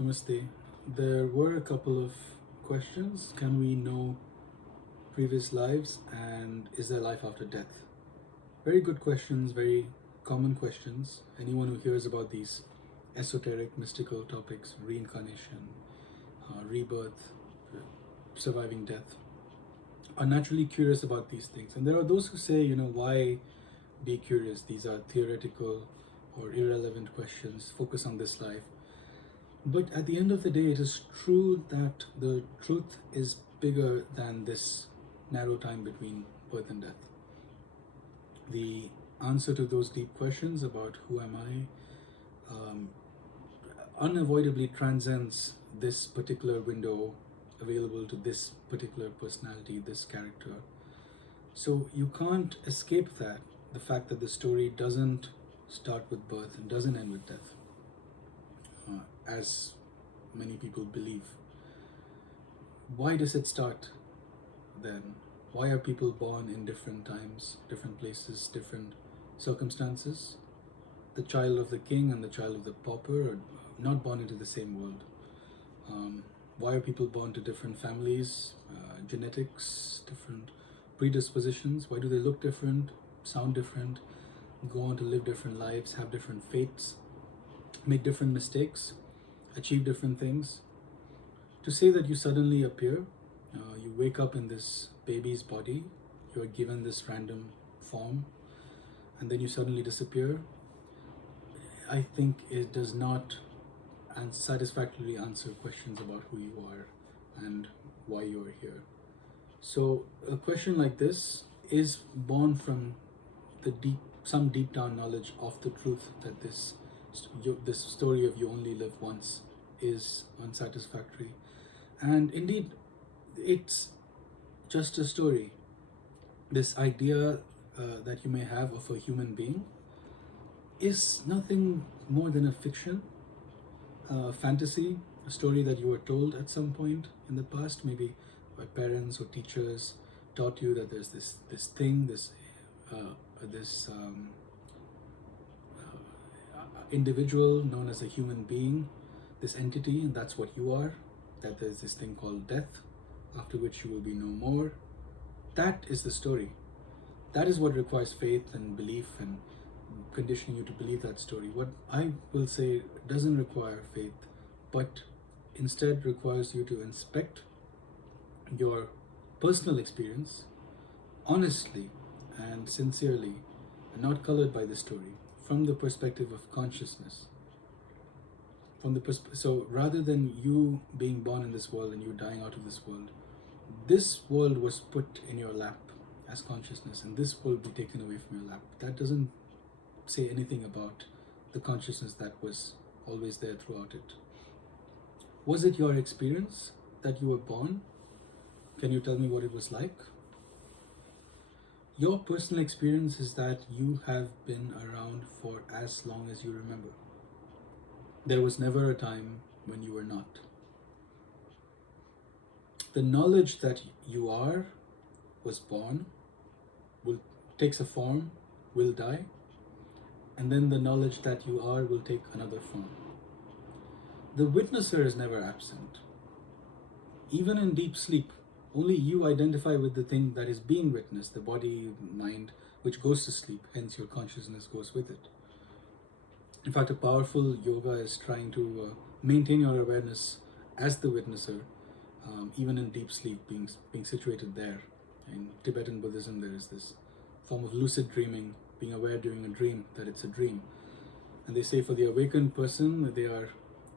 Namaste. There were a couple of questions. Can we know previous lives and is there life after death? Very good questions, very common questions. Anyone who hears about these esoteric, mystical topics, reincarnation, rebirth, surviving death, are naturally curious about these things. And there are those who say, why be curious? These are theoretical or irrelevant questions. Focus on this life. But at the end of the day, it is true that the truth is bigger than this narrow time between birth and death. The answer to those deep questions about who am I unavoidably transcends this particular window available to this particular personality, this character. So you can't escape that, the fact that the story doesn't start with birth and doesn't end with death, as many people believe. Why does it start then? Why are people born in different times, different places, different circumstances? The child of the king and the child of the pauper are not born into the same world. Why are people born to different families, genetics, different predispositions? Why do they look different, sound different, go on to live different lives, have different fates, make different mistakes, achieve different things? To say that you suddenly appear, you wake up in this baby's body, you are given this random form, and then you suddenly disappear, I think it does not satisfactorily answer questions about who you are and why you are here. So a question like this is born from some deep down knowledge of the truth that this story of you only live once is unsatisfactory. And indeed, it's just a story. This idea that you may have of a human being is nothing more than a fiction, a fantasy, a story that you were told at some point in the past, maybe by parents or teachers taught you that there's this thing, this individual known as a human being, this entity, and that's what you are. That there's this thing called death, after which you will be no more. That is the story. That is what requires faith and belief and conditioning you to believe that story. What I will say doesn't require faith, but instead requires you to inspect your personal experience honestly and sincerely, and not colored by the story, from the perspective of consciousness. So rather than you being born in this world and you dying out of this world was put in your lap as consciousness, and this will be taken away from your lap. That doesn't say anything about the consciousness that was always there throughout it. Was it your experience that you were born? Can you tell me what it was like? Your personal experience is that you have been around for as long as you remember. There was never a time when you were not. The knowledge that you are, was born, will takes a form, will die, and then the knowledge that you are will take another form. The witnesser is never absent. Even in deep sleep, only you identify with the thing that is being witnessed, the body, mind, which goes to sleep, hence your consciousness goes with it. In fact, a powerful yoga is trying to maintain your awareness as the witnesser, even in deep sleep, being situated there. In Tibetan Buddhism, there is this form of lucid dreaming, being aware during a dream that it's a dream. And they say for the awakened person, they are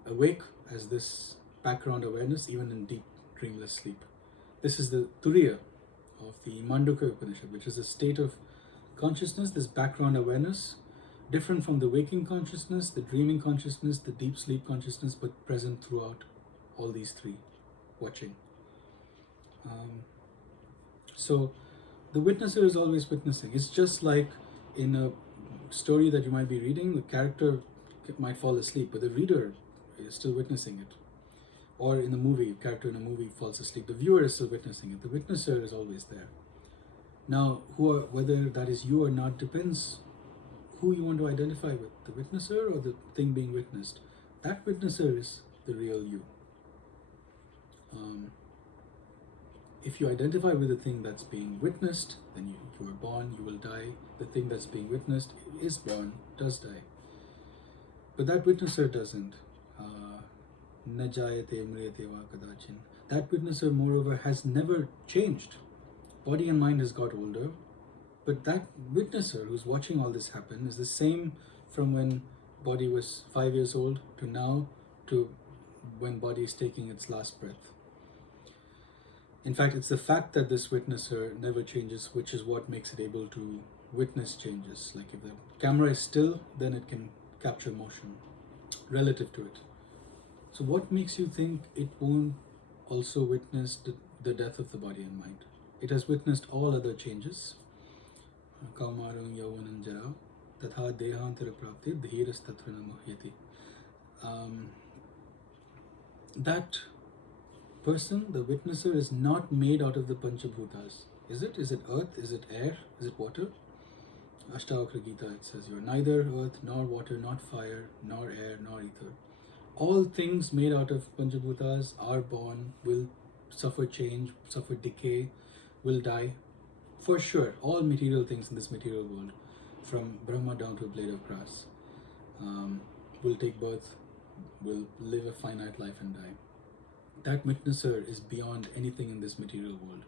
awake as this background awareness, even in deep dreamless sleep. This is the Turiya of the Mandukya Upanishad, which is a state of consciousness, this background awareness, different from the waking consciousness, the dreaming consciousness, the deep sleep consciousness, but present throughout all these three, watching. So the witnesser is always witnessing. It's just like in a story that you might be reading, the character might fall asleep, but the reader is still witnessing it. Or in a movie, character in a movie falls asleep, the viewer is still witnessing it. The witnesser is always there. Now, whether that is you or not depends who you want to identify with, the witnesser or the thing being witnessed. That witnesser is the real you. Um, if you identify with the thing that's being witnessed, then you are born, you will die. The thing that's being witnessed is born, does die. But that witnesser doesn't. Na jayate mriyate va kadachin. That witnesser, moreover, has never changed. Body and mind has got older, but that witnesser who's watching all this happen is the same from when body was 5 years old to now to when body is taking its last breath. In fact, it's the fact that this witnesser never changes, which is what makes it able to witness changes. Like if the camera is still, then it can capture motion relative to it. So what makes you think it won't also witness the death of the body and mind? It has witnessed all other changes. Kaumaram yauvanam jara tatha dehantara prapti dhiras tatra namuhyati. That person, the witnesser, is not made out of the Panchabhutas. Is it? Is it earth? Is it air? Is it water? Ashtavakra Gita, it says you are neither earth, nor water, not fire, nor air, nor ether. All things made out of Panchabhutas are born, will suffer change, suffer decay, will die. For sure, all material things in this material world, from Brahma down to a blade of grass, will take birth, will live a finite life and die. That witnesser is beyond anything in this material world.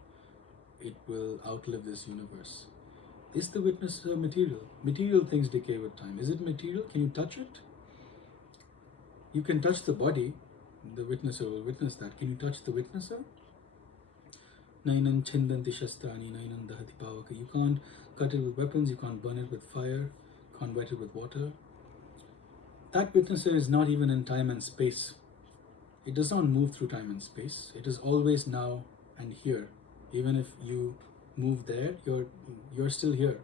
It will outlive this universe. Is the witnesser material? Material things decay with time. Is it material? Can you touch it? You can touch the body. The witnesser will witness that. Can you touch the witnesser? Nainan chindanti shastrani, nainan dahati pavaka. You can't cut it with weapons. You can't burn it with fire. You can't wet it with water. That witnesser is not even in time and space. It does not move through time and space. It is always now and here. Even if you move there, you're still here.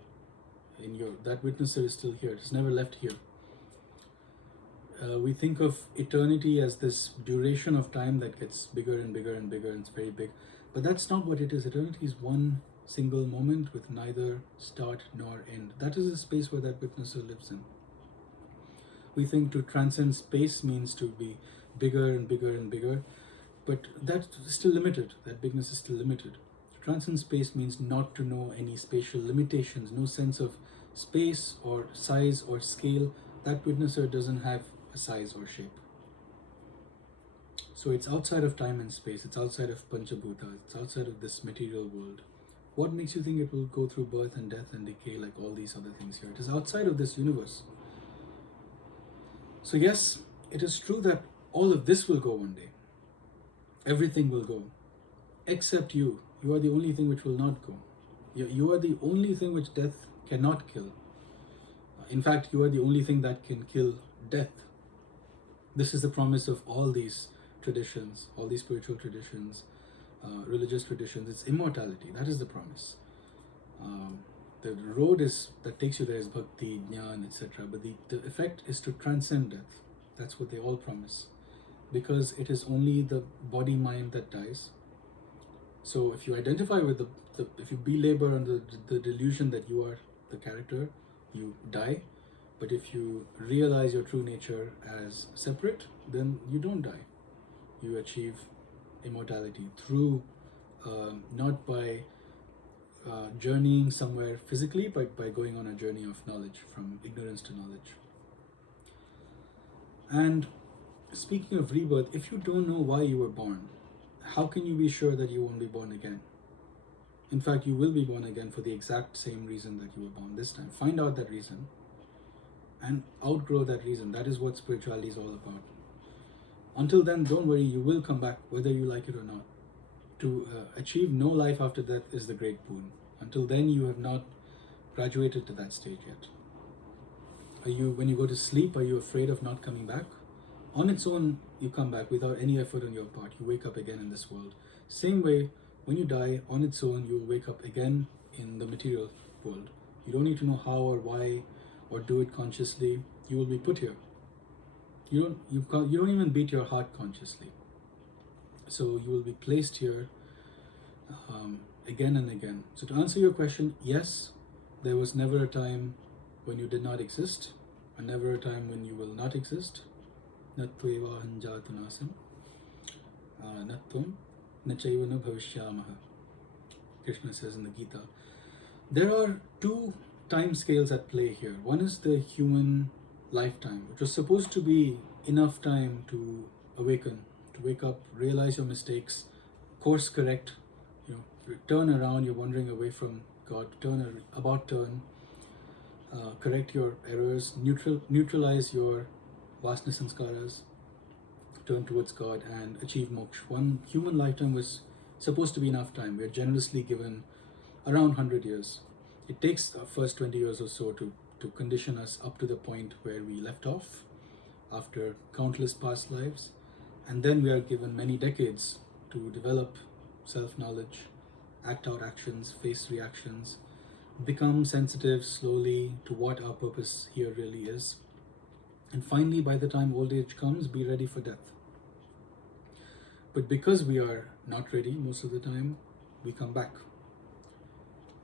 That witnesser is still here. It's never left here. We think of eternity as this duration of time that gets bigger and bigger and bigger, and it's very big. But that's not what it is. Eternity is one single moment with neither start nor end. That is the space where that witnesser lives in. We think to transcend space means to be bigger and bigger and bigger, but that's still limited. That bigness is still limited. To transcend space means not to know any spatial limitations, no sense of space or size or scale. That witnesser doesn't have a size or shape. So it's outside of time and space. It's outside of Panchabhuta. It's outside of this material world. What makes you think it will go through birth and death and decay like all these other things here? It is outside of this universe. So yes, it is true that all of this will go one day. Everything will go. Except you. You are the only thing which will not go. You are the only thing which death cannot kill. In fact, you are the only thing that can kill death. This is the promise of all these traditions, all these spiritual traditions, religious traditions. It's immortality. That is the promise. The road that takes you there is bhakti, jnana, etc. But the effect is to transcend death. That's what they all promise. Because it is only the body-mind that dies. So if you identify with if you belabor under the delusion that you are the character, you die. But if you realize your true nature as separate, then you don't die. You achieve immortality through, not by journeying somewhere physically, but by going on a journey of knowledge, from ignorance to knowledge. And speaking of rebirth, if you don't know why you were born, how can you be sure that you won't be born again? In fact, you will be born again for the exact same reason that you were born this time. Find out that reason and outgrow that reason. That is what spirituality is all about. Until then, don't worry, you will come back whether you like it or not. To achieve no life after death is the great boon. Until then, you have not graduated to that stage yet. When you go to sleep, are you afraid of not coming back? On its own, you come back without any effort on your part. You wake up again in this world. Same way, when you die, on its own, you will wake up again in the material world. You don't need to know how or why or do it consciously. You will be put here. You don't even beat your heart consciously. So you will be placed here again and again. So to answer your question, yes, there was never a time when you did not exist, and never a time when you will not exist. Natveva hanjatunasam natvam nachayvana bhavishyamaha. Krishna says in the Gita. There are two time scales at play here. One is the human lifetime, which was supposed to be enough time to awaken, to wake up, realize your mistakes, course correct, turn around, you're wandering away from God, turn, correct your errors, neutralize your vasna sanskaras, turn towards God and achieve moksha. One human lifetime was supposed to be enough time. We are generously given around 100 years. It takes the first 20 years or so to condition us up to the point where we left off after countless past lives. And then we are given many decades to develop self-knowledge, act out actions, face reactions, become sensitive slowly to what our purpose here really is. And finally, by the time old age comes, be ready for death. But because we are not ready most of the time, we come back.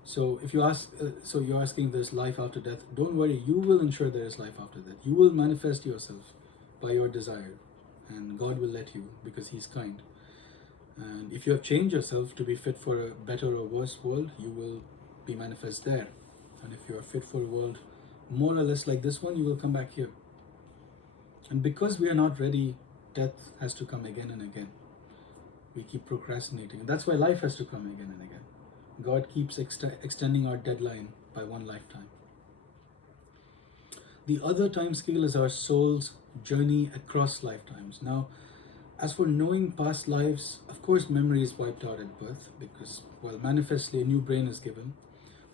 So if you ask, so you're asking if there's life after death, don't worry, you will ensure there is life after death. You will manifest yourself by your desire, and God will let you because He's kind. And if you have changed yourself to be fit for a better or worse world, you will be manifest there. And if you are fit for a world more or less like this one, you will come back here. And because we are not ready, death has to come again and again. We keep procrastinating. And that's why life has to come again and again. God keeps extending our deadline by one lifetime. The other time scale is our soul's journey across lifetimes. Now, as for knowing past lives, of course, memory is wiped out at birth because, well, manifestly a new brain is given.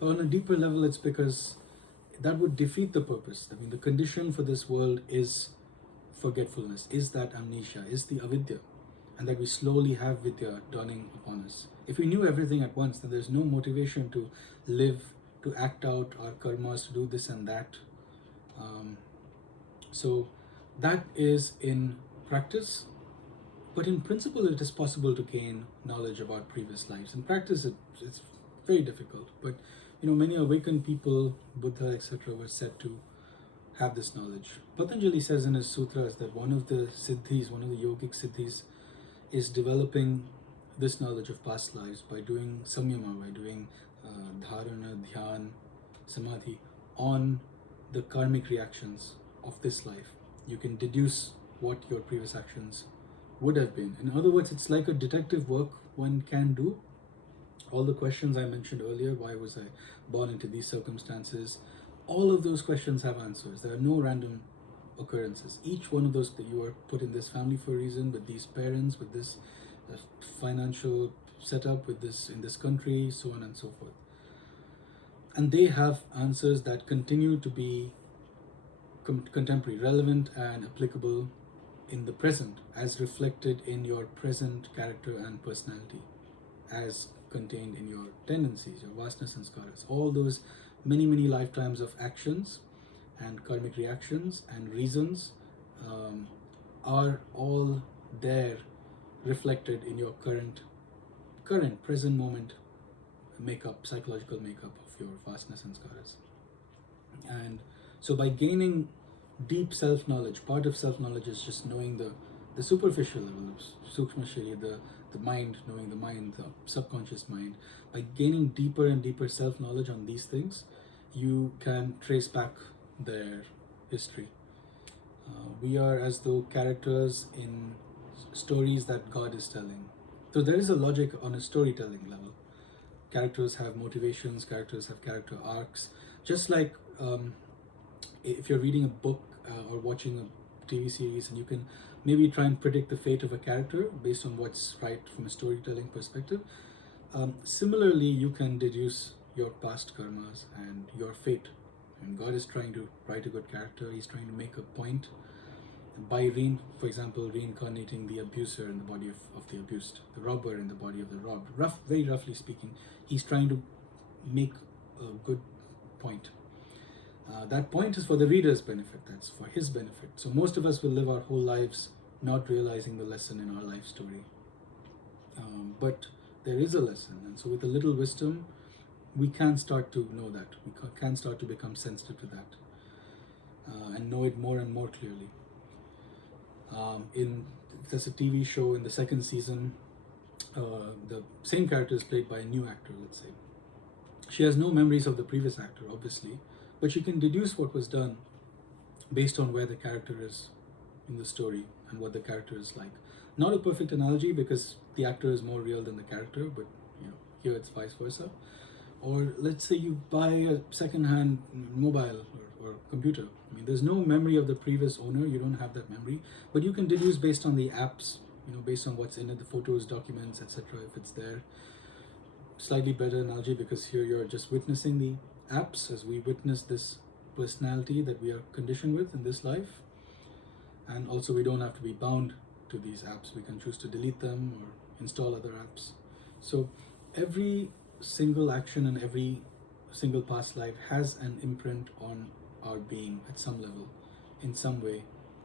But on a deeper level, it's because that would defeat the purpose. I mean, the condition for this world is forgetfulness, is that amnesia, is the avidya, and that we slowly have vidya dawning upon us. If we knew everything at once, then there's no motivation to live, to act out our karmas, to do this and that. So that is in practice, but in principle, it is possible to gain knowledge about previous lives. In practice, it's very difficult. But many awakened people, Buddha, etc., were said to have this knowledge. Patanjali says in his sutras that one of the siddhis, one of the yogic siddhis, is developing this knowledge of past lives by doing samyama, by doing dharana, dhyan, samadhi on the karmic reactions of this life. You can deduce what your previous actions would have been. In other words, it's like a detective work one can do. All the questions I mentioned earlier, why was I born into these circumstances, all of those questions have answers. There are no random occurrences. Each one of those, that you are put in this family for a reason, with these parents, with this financial setup, with this in this country, so on and so forth. And they have answers that continue to be contemporary, relevant and applicable in the present, as reflected in your present character and personality, as contained in your tendencies, your vasana sanskaras, all those many lifetimes of actions and karmic reactions and reasons are all there, reflected in your current present moment makeup, psychological makeup of your vasana sanskaras. And so by gaining deep self-knowledge, part of self-knowledge is just knowing the superficial level of sukshma sharira, the mind, knowing the mind, the subconscious mind. By gaining deeper and deeper self-knowledge on these things, you can trace back their history. We are as though characters in stories that God is telling. So there is a logic on a storytelling level. Characters have motivations, characters have character arcs. Just like if you're reading a book or watching a TV series, and you can maybe try and predict the fate of a character based on what's right from a storytelling perspective. Similarly, you can deduce your past karmas and your fate. And God is trying to write a good character. He's trying to make a point by, for example, reincarnating the abuser in the body of the abused, the robber in the body of the robbed. Very roughly speaking, he's trying to make a good point. That point is for the reader's benefit, that's for his benefit. So most of us will live our whole lives not realizing the lesson in our life story. But there is a lesson, and so with a little wisdom, we can start to know that. We can start to become sensitive to that and know it more and more clearly. In there's a TV show in the second season. The same character is played by a new actor, let's say. She has no memories of the previous actor, obviously, but she can deduce what was done based on where the character is in the story and what the character is like. Not a perfect analogy because the actor is more real than the character, but here it's vice versa. Or let's say you buy a second-hand mobile or computer. I mean, there's no memory of the previous owner. You don't have that memory, but you can deduce based on the apps. Based on what's in it, the photos, documents, etc. If it's there. Slightly better analogy because here you're just witnessing the apps as we witness this personality that we are conditioned with in this life. And also we don't have to be bound to these apps. We can choose to delete them or install other apps. So every single action and every single past life has an imprint on our being at some level, in some way,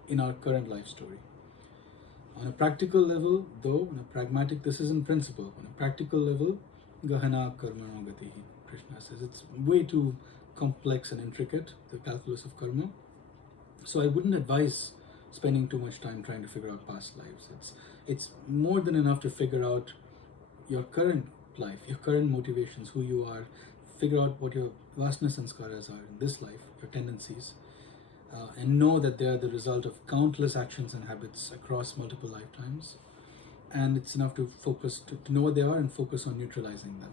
in our current life story. On a practical level, though, on a pragmatic, this is in principle. On a practical level, Gahana Karmano Gatihi, Krishna says. It's way too complex and intricate, the calculus of karma. So I wouldn't advise spending too much time trying to figure out past lives. It's more than enough to figure out your current life, your current motivations, who you are, figure out what your vasana sanskaras are in this life, your tendencies, and know that they are the result of countless actions and habits across multiple lifetimes. And it's enough to focus, to know what they are and focus on neutralizing them.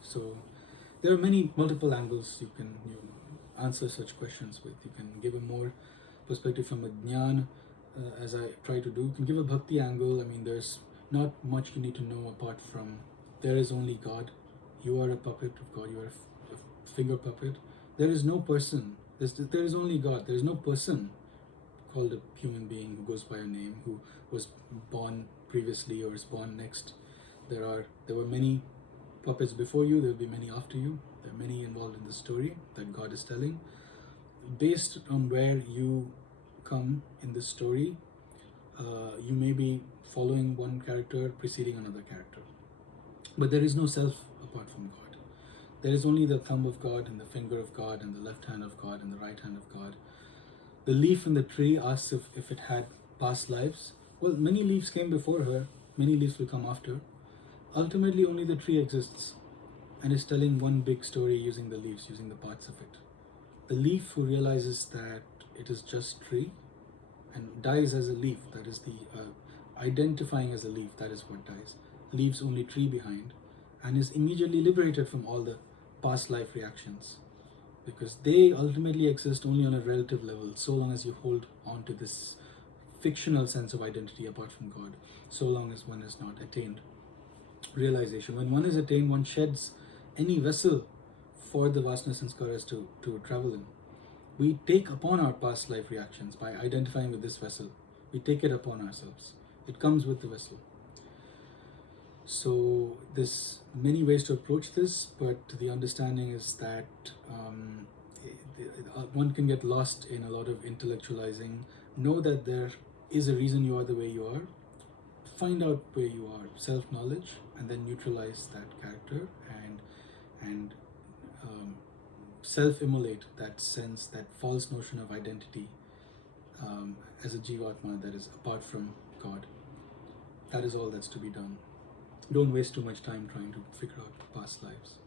So there are multiple angles you can answer such questions with. You can give a more perspective from a jnana, as I try to do. You can give a bhakti angle. I mean, there's not much you need to know apart from there is only God. You are a puppet of God. You are a finger puppet. There is no person. There is only God. There is no person called a human being who goes by a name, who was born previously or is born next. There were many puppets before you. There will be many after you. There are many involved in the story that God is telling. Based on where you come in this story, you may be following one character preceding another character. But there is no self apart from God. There is only the thumb of God and the finger of God and the left hand of God and the right hand of God. The leaf in the tree asks if it had past lives. Well, many leaves came before her, many leaves will come after. Ultimately, only the tree exists and is telling one big story using the leaves, using the parts of it. The leaf who realizes that it is just tree and dies as a leaf, that is the identifying as a leaf, that is what dies, leaves only tree behind, and is immediately liberated from all the past life reactions, because they ultimately exist only on a relative level, so long as you hold on to this fictional sense of identity apart from God, so long as one has not attained realization. When one is attained, one sheds any vessel for the vasana sanskaras to travel in. We take upon our past life reactions by identifying with this vessel. We take it upon ourselves. It comes with the vessel. So there's many ways to approach this, but the understanding is that one can get lost in a lot of intellectualizing. Know that there is a reason you are the way you are. Find out where you are, self-knowledge, and then neutralize that character and self-immolate that sense, that false notion of identity as a jivatma that is apart from God. That is all that's to be done. Don't waste too much time trying to figure out past lives.